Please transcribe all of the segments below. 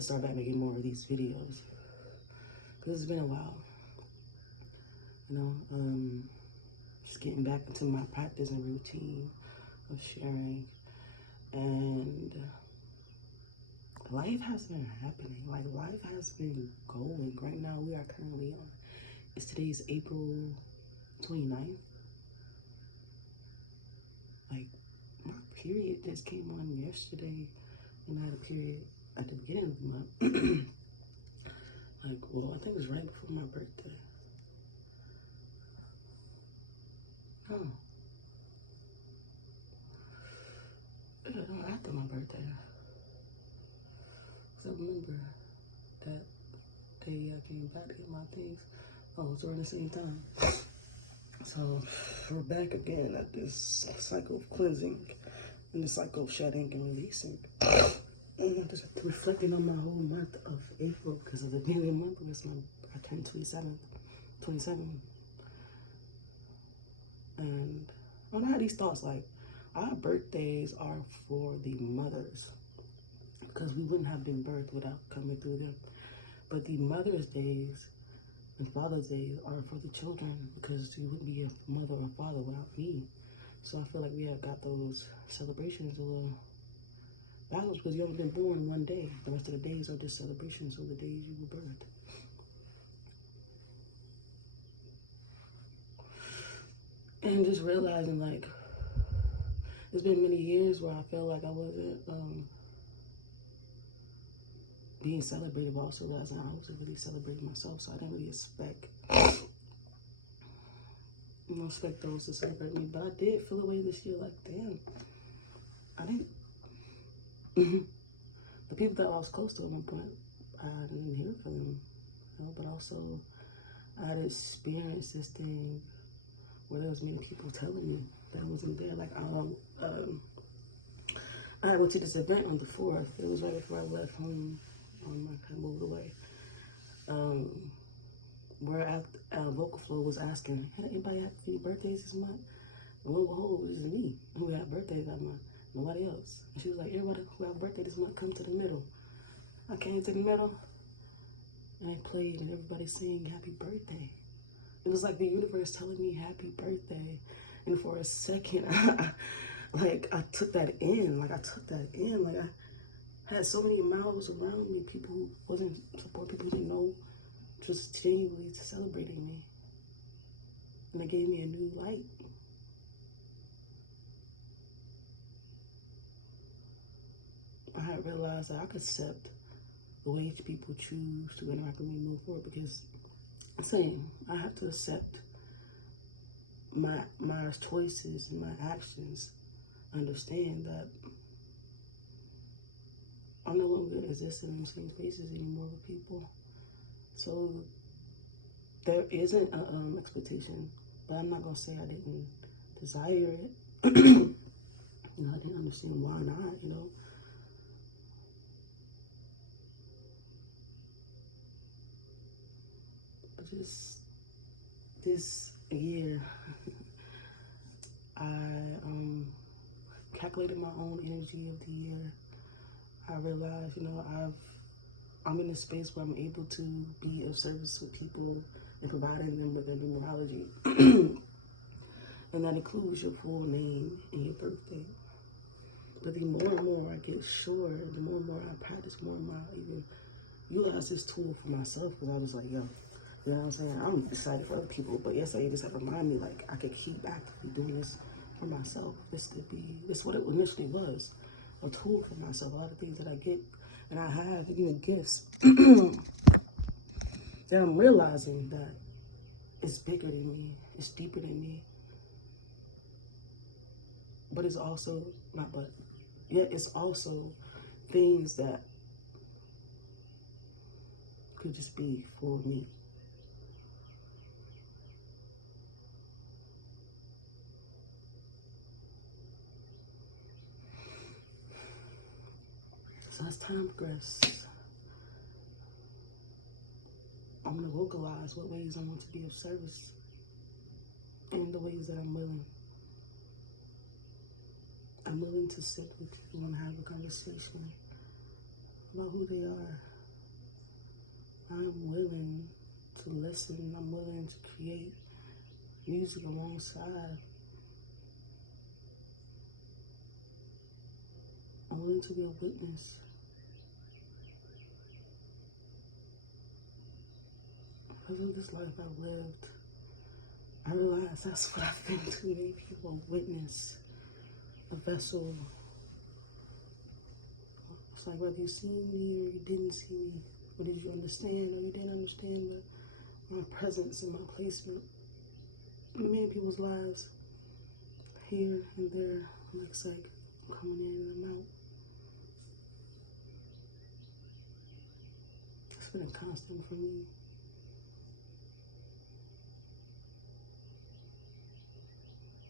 gonna start back making more of these videos because it's been a while. You know, just getting back into my practice and routine of sharing, and life has been happening. Like, life has been going. Right now, we are currently on, today's April 29th. Like, my period just came on yesterday, and I had a period at the beginning of the month. Like, well, I think it was right before my birthday. Oh. Yeah, no, after my birthday. Because I remember that day I came back to get my things. Oh, it's around the same time. So, we're back again at this cycle of cleansing and the cycle of shedding and releasing. And I'm just reflecting on my whole month of April because of the beginning of the month was I turned 27. And I had these thoughts like, our birthdays are for the mothers because we wouldn't have been birthed without coming through them. But the Mother's Days and Father's Days are for the children because you wouldn't be a mother or father without me. So I feel like we have got those celebrations a little backwards because you only been born one day. The rest of the days are just celebrations of the days you were birthed. And just realizing, like, there's been many years where I feel like I wasn't being celebrated, but also realizing I wasn't really celebrating myself, so I didn't really expect those to celebrate me. But I did feel away this year, like, damn, I didn't. The people that I was close to at one point, I didn't hear from them, you know, but also I had experienced this thing where there was many people telling me that I wasn't there. Like, I went to this event on the 4th. It was right before I left home. I kind of moved away. Where Vocal Flow was asking, had anybody had any birthdays this month? And lo and behold, it was just me who had birthdays that month. Nobody else. And she was like, everybody who had a birthday this month, come to the middle. I came to the middle, and I played, and everybody sang happy birthday. It was like the universe telling me happy birthday. And for a second, I took that in. Like, I had so many mouths around me, people who wasn't supporting, people who didn't know, just genuinely celebrating me. And it gave me a new light. I had realized that I could accept the way people choose to interact with me and move forward, because I'm saying I have to accept my choices and my actions. Understand that I'm no longer existing in the same spaces anymore with people. So there isn't an expectation, but I'm not gonna say I didn't desire it. You know, I didn't understand why not, you know. But just this year, I calculated my own energy of the year. I realized, you know, I'm in a space where I'm able to be of service to people and providing them with their numerology. And that includes your full name and your birthday. But the more and more I get sure, the more and more I practice, more and more I even utilize this tool for myself, because I was like, yo, you know what I'm saying? I'm excited for other people, but yesterday you just have to remind me, like, I could keep actively doing this for myself. This what it initially was, a tool for myself. A lot of things that I get, and I have, even gifts, that I'm realizing that it's bigger than me, it's deeper than me. But it's also, it's also things that could just be for me. So as time progresses, I'm gonna vocalize what ways I want to be of service and the ways that I'm willing. I'm willing to sit with people and have a conversation about who they are, I'm willing to listen. I'm willing to create music alongside. I'm willing to be a witness. Because of this life I've lived, I realize that's what I've been to many people, a witness, a vessel. It's like whether you see me or you didn't see me, or did you understand or you didn't understand my presence and my placement in many people's lives, here and there. Looks like I'm coming in and out. It's been a constant for me.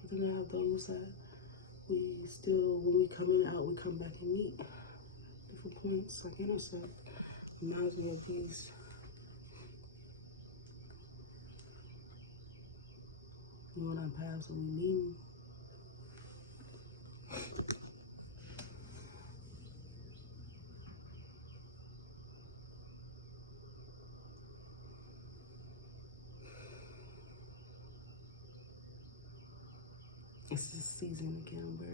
But then I have those that we still, when we come in and out, we come back and meet. Different points, like intersect. Reminds me of these when our paths when we meet. It's this season again where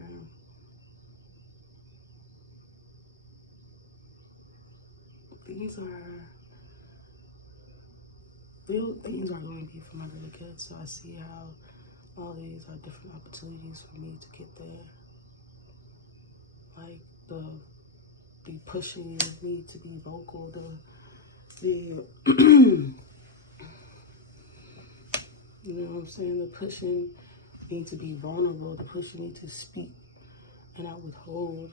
things are going to be for my little kids. So I see how all these are different opportunities for me to get there. Like the pushing me to be vocal, the you know what I'm saying, the pushing me to be vulnerable, the pushing me to speak and not withhold.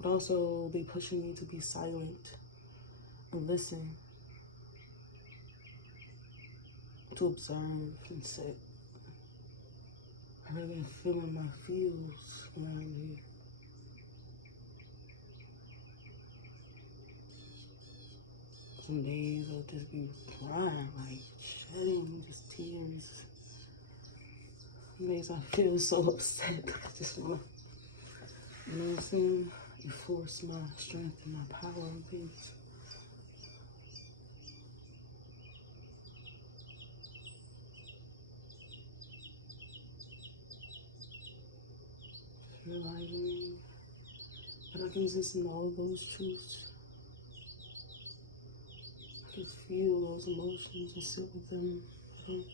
But also they pushing me to be silent and listen, to observe and sit. I've really been feeling my feels around here. Some days I'll just be crying, like shedding just tears. Some days I feel so upset. I just wanna, you know what I'm saying, enforce my strength and my power and things. Realizing that I can exist in all of those truths. I can feel those emotions and sit with them. I don't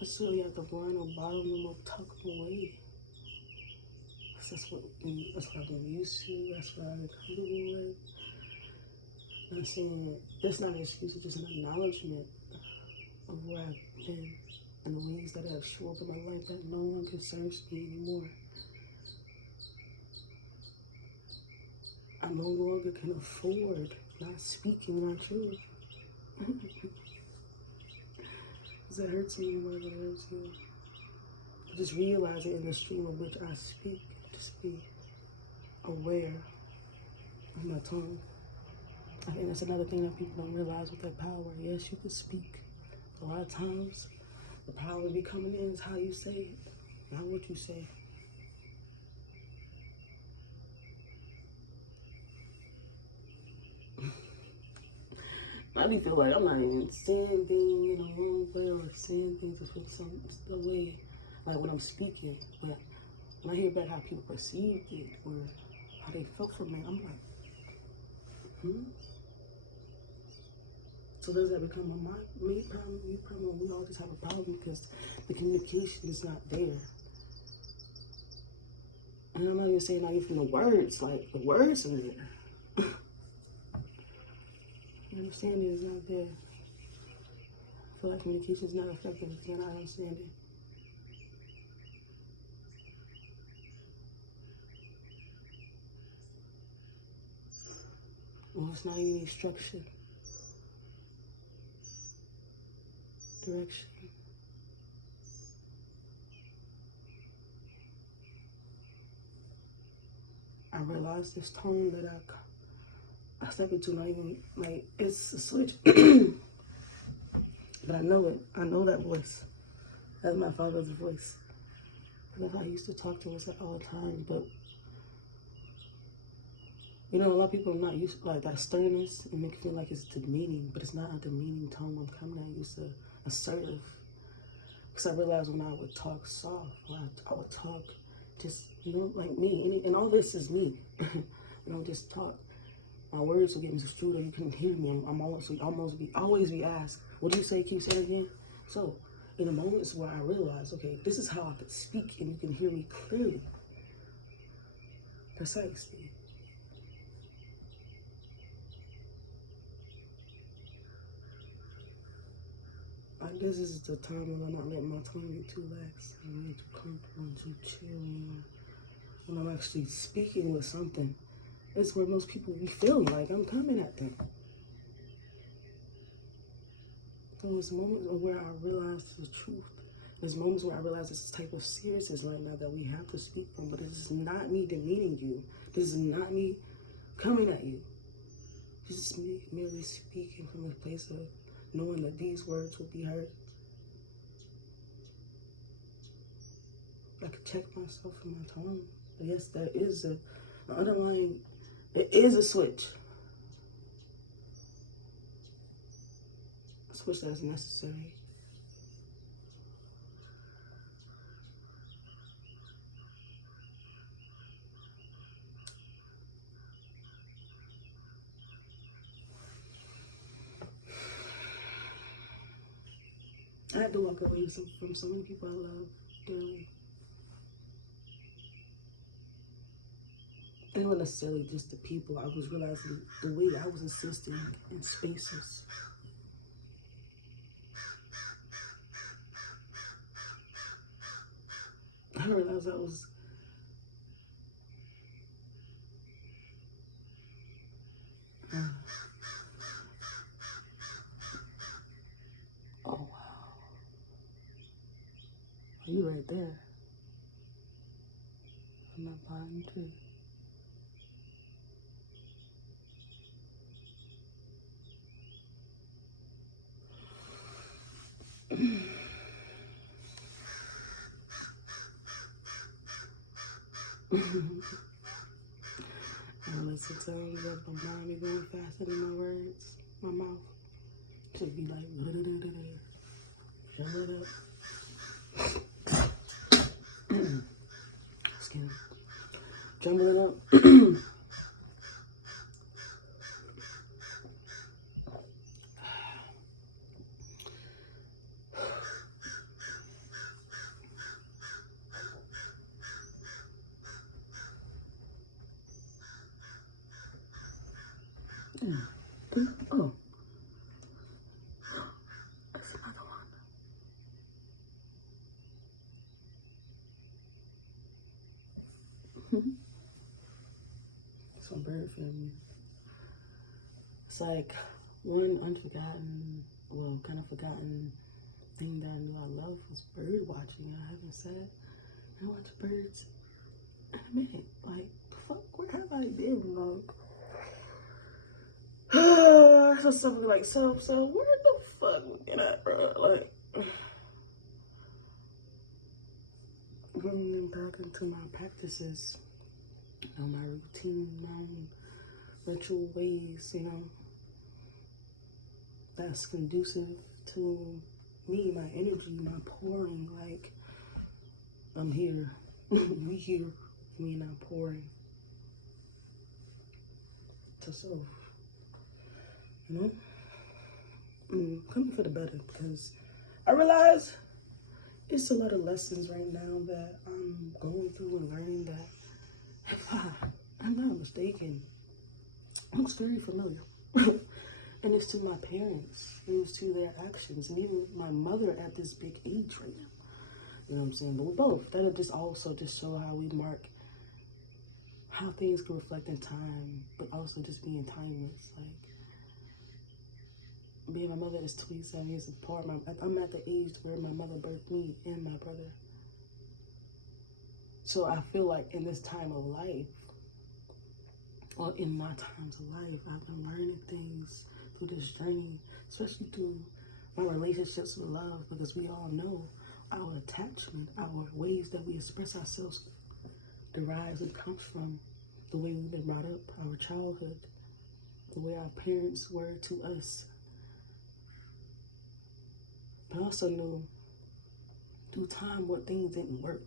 necessarily have to run or bottle them or tuck them away. That's what I've been used to. That's what I've been comfortable with. I'm saying that's not an excuse, it's just an acknowledgement of where I've been and the ways that I have shown up in my life that no one concerns me anymore. I no longer can afford not speaking my truth. Because it hurts me more than it hurts you. Just realize it in the stream of which I speak. Just be aware of my tongue. I think that's another thing that people don't realize with their power. Yes, you can speak. A lot of times, the power be coming in is how you say it, not what you say. I be feel like I'm not even saying things in the wrong way or saying things the way, like when I'm speaking. But when I hear about how people perceived it or how they felt from it, I'm like, So does that become a me problem, you problem? We all just have a problem because the communication is not there. And I'm not even saying not even the words, like the words are there. The understanding is not there. I feel like communication is not effective if you're not understanding. Well, it's not even structure, direction. I realized this tone that I step into, not even, like, it's a switch. But I know it. I know that voice. That's my father's voice. That's how he used to talk to us at all times. But You know, a lot of people are not used to like that sternness and make it feel like it's demeaning, but it's not a demeaning tone I'm coming at you. It's assertive. Because I realized when I would talk soft, when I would talk just, you know, like me. And all this is me. You know, just talk. My words will get misconstrued or you couldn't hear me. I'm always be asked, what do you say? Can you say it again? So, in the moments where I realized, okay, this is how I could speak and you can hear me clearly, precisely. I guess this is the time when I'm not letting my tongue get too lax. I'm really too comfortable and too chill. When I'm actually speaking with something, that's where most people be feeling like I'm coming at them. So there's moments where I realize the truth. There's moments where I realize this type of seriousness right now that we have to speak from, but this is not me demeaning you. This is not me coming at you. This is me merely speaking from a place of knowing that these words will be heard. I could check myself in my tone. But yes, there is an underlying, it is a switch. A switch that is necessary. I had to walk away from so many people I love dearly. It wasn't necessarily just the people. I was realizing the way I was assisting in spaces. I realized I was oh wow. You right there. I'm not buying too. And sometimes that my mind be going faster than my words. My mouth should be like, shut it up. Skin. Jumbling up. Oh, that's another one. Some bird family. It's like one unforgotten, well, kind of forgotten thing that I knew I love was bird watching. I haven't sat and watched birds in a minute. Like, the fuck, where have I been? Like, so something like, so where the fuck we at, bro? Like, bringing back into my practices, you know, my routine, my ritual ways, you know, that's conducive to me, my energy, my pouring. Like, I'm here, we here, me and I'm pouring to self, you know, coming for the better, because I realize it's a lot of lessons right now that I'm going through and learning that, if I'm not mistaken, looks very familiar. And it's to my parents, and it's to their actions, and even my mother at this big age right now. You know what I'm saying? But we're both. That'll just also just show how we mark how things can reflect in time, but also just being timeless. Like, me and my mother is 27 years apart. I'm at the age where my mother birthed me and my brother. So I feel like in this time of life, or in my times of life, I've been learning things through this journey, especially through my relationships with love, because we all know our attachment, our ways that we express ourselves derives and comes from the way we've been brought up, our childhood, the way our parents were to us. But I also knew through time what things didn't work.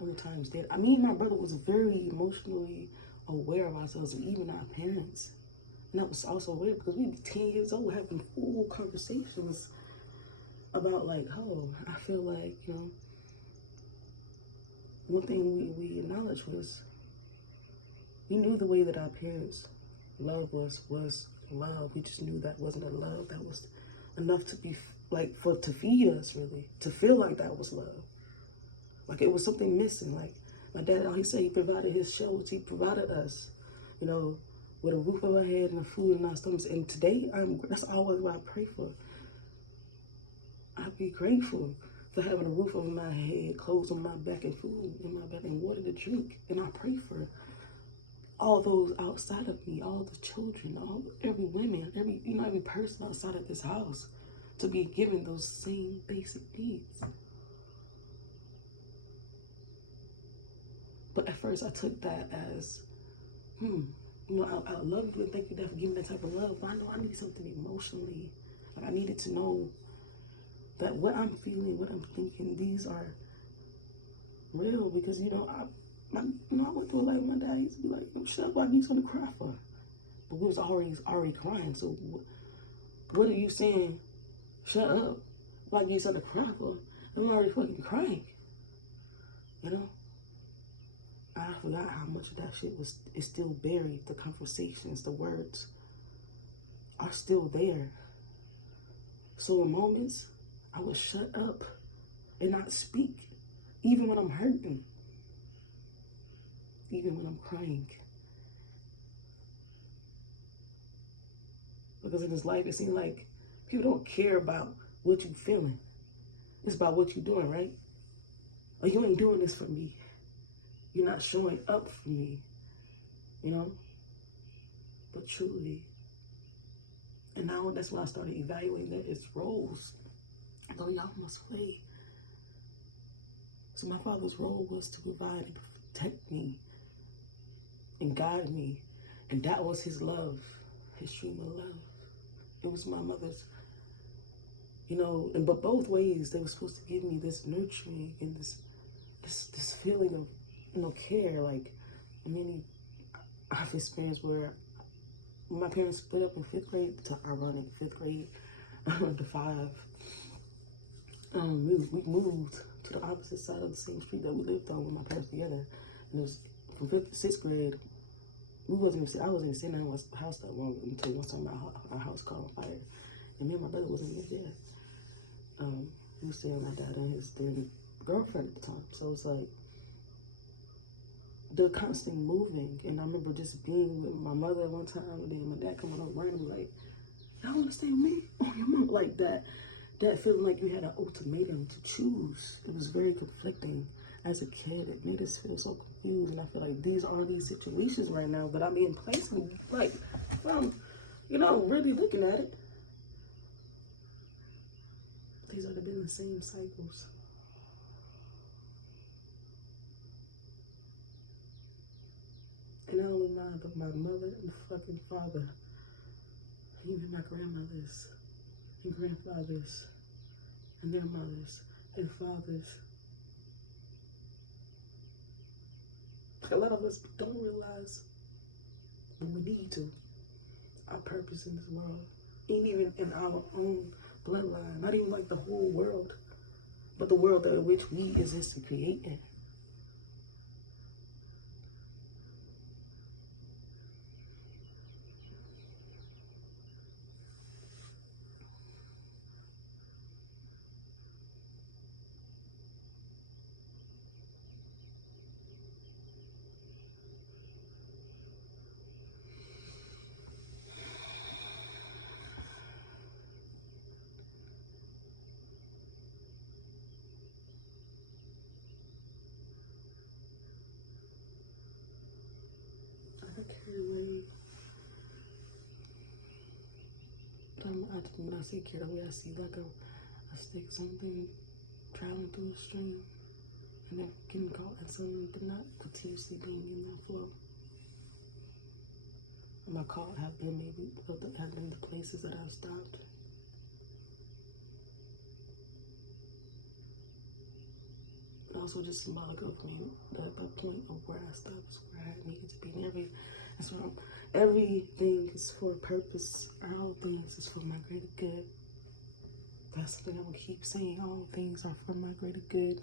Other times did. I mean, my brother was very emotionally aware of ourselves and even our parents. And that was also weird because we'd be 10 years old having full conversations about like, oh, I feel like, you know, one thing we acknowledged was we knew the way that our parents' love was love. We just knew that wasn't a love that was enough to be like to feed us, really, to feel like that was love. Like it was something missing. Like my dad, he said he provided his shelter, he provided us, you know, with a roof over our head and a food in our stomachs. And today, that's always what I pray for. I'd be grateful for having a roof over my head, clothes on my back, and food in my back, and water to drink. And I pray for all those outside of me, all the children, every woman, every person outside of this house to be given those same basic needs. But at first I took that as, you know, I love you and thank you, Dad, for giving that type of love. But I know I need something emotionally. Like I needed to know that what I'm feeling, what I'm thinking, these are real. Because, you know, I went through a life, my dad used to be like, shut up, why are you something to cry for? But we was already crying. So what are you saying? Shut up. Why are you something to cry for? I'm already fucking crying. You know? I forgot how much of that shit is still buried. The conversations, the words are still there. So in moments, I would shut up and not speak, even when I'm hurting, even when I'm crying. Because in this life, it seems like people don't care about what you're feeling. It's about what you're doing, right? Or you ain't doing this for me. You're not showing up for me, you know? But truly, and now that's when I started evaluating that it's roles. Though y'all must play. So my father's role was to provide and protect me and guide me. And that was his love, his stream of love. It was my mother's, you know, but both ways they were supposed to give me this nurturing and this feeling of, you know, care. Like, I mean, I've experienced where my parents split up in 5th grade, to ironic 5th grade to 5. We moved to the opposite side of the same street that we lived on with my parents together. And it was from 5th to 6th grade. I wasn't even sitting in our house that long until one time our house caught on fire. And me and my brother wasn't even there. We was staying with my dad and his then girlfriend at the time. So it's like the constant moving. And I remember just being with my mother at one time, and then my dad coming up randomly like, y'all wanna stay with me? Oh, your mom, like that feeling like you had an ultimatum to choose. It was very conflicting as a kid. It made us feel so confused. And I feel like these situations right now that I'm in place in, like, from, you know, really looking at it. These have been the same cycles. And not only mine, but my mother and fucking father, even my grandmothers and grandfathers and their mothers and fathers. A lot of us don't realize, but we need to, our purpose in this world. Ain't even in our own bloodline, not even like the whole world, but the world in which we exist to create in. I carry away. When I say carry away, I see like a stick, something traveling through the stream, and then getting caught in something, but not continuously being in that flow. my call have been maybe have been the places that I've stopped. But also just symbolic of me, the point of where I stopped is where I needed to be. And everything is for a purpose. All things is for my greater good. That's something I'm gonna keep saying. All things are for my greater good.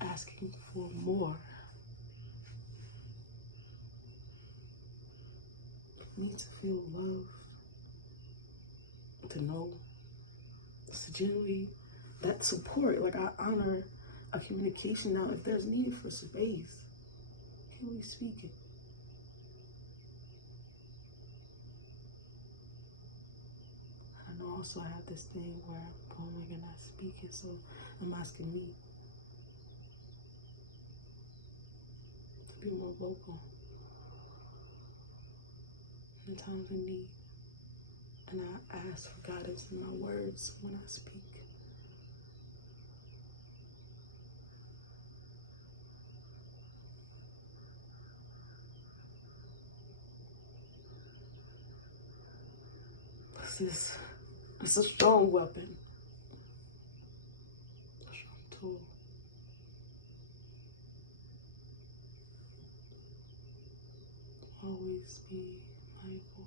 Asking for more. For me to feel love, to know, to generally that support. Like, I honor a communication now. If there's need for space, can we speak it? I know also I have this thing where I'm going and I speak it, so I'm asking me to be more vocal in times of need. And I ask for guidance in my words when I speak. It's a strong weapon, a strong tool. Always be mindful.